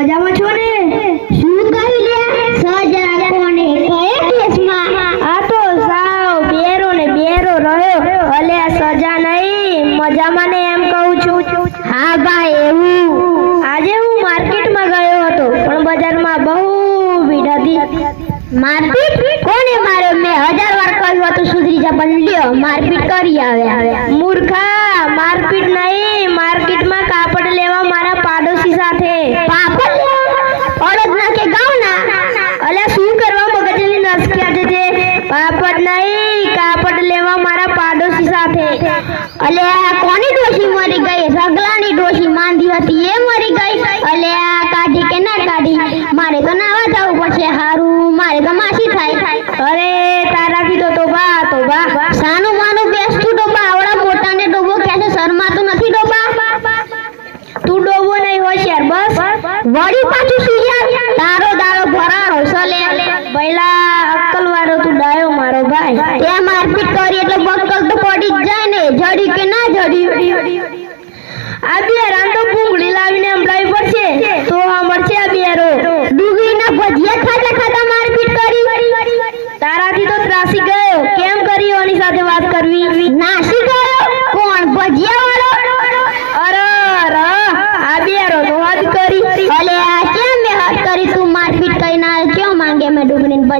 મજામાં છો ને? શું કહી લે સજા કોને કયા કેસમાં? આ તો સાવ બેરો ને બેરો રહ્યો. અલે સજા નહીં. મજામાં ને એમ કહું છું. હા ભાઈ એવું. આજે હું માર્કેટમાં ગયો હતો પણ બજારમાં બહુ ભીડ હતી. મારપીટ કોને માર્યો? મેં હજાર વાર કહ્યું હતું સુધરી જા પણ લ્યો મારપીટ કરી આવે મૂર્ખા મારપીટ નહીં માર્કેટમાં કાપડ લેવા મારા પાડોશી સાથે પાપડ અડદ ના કે ગાવના અલે શું કરવા મગજની નસ ખેંચે છે પાપડ નહીં કાપડ લેવા મારા પાડોશી સાથે અલે કોની ડોશી મરી ગઈ? રગલાની ડોશી માંદી હતી, એ મરી ગઈ. અલે કાઢી કે ના કાઢી? મારે તો નાવા જવું પડશે, હારું, મારે તો માસી થાય. અરે તારાથી તો તોબા તોબા સાનું માનું બેસતું ડોબા. આવડા મોટા ને ડોબો ક્યાં છે શરમાતું નથી ડોબા. તું ડોબો નહીં હોશિયાર બસ. વળી પાછું શું યાર તારો દાડો ભરાણો સલે પહેલા અક્કલ વાળો તું ડાયો મારો ભાઈ. ત્યાં મારપીટ કરી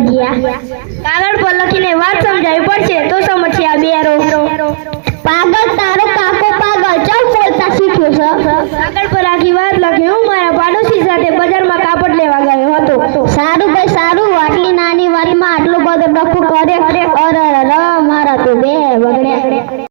જીયા કાગળ પર લખીને વાત સમજાવી પડશે તો સમજશે આ બેરો પાગલ તારો કાકો પાગલ ચાલ બોલતા શીખ્યો છે? કાગળ પર આખી વાત લખી હું મારા પાડોશી સાથે બજારમાં કાપડ લેવા ગયો હતો. સારું ભાઈ સારું. આટલી નાની વાતમાં આટલું બધું ડખું કરે. અરે મારા તો બે બગડ્યા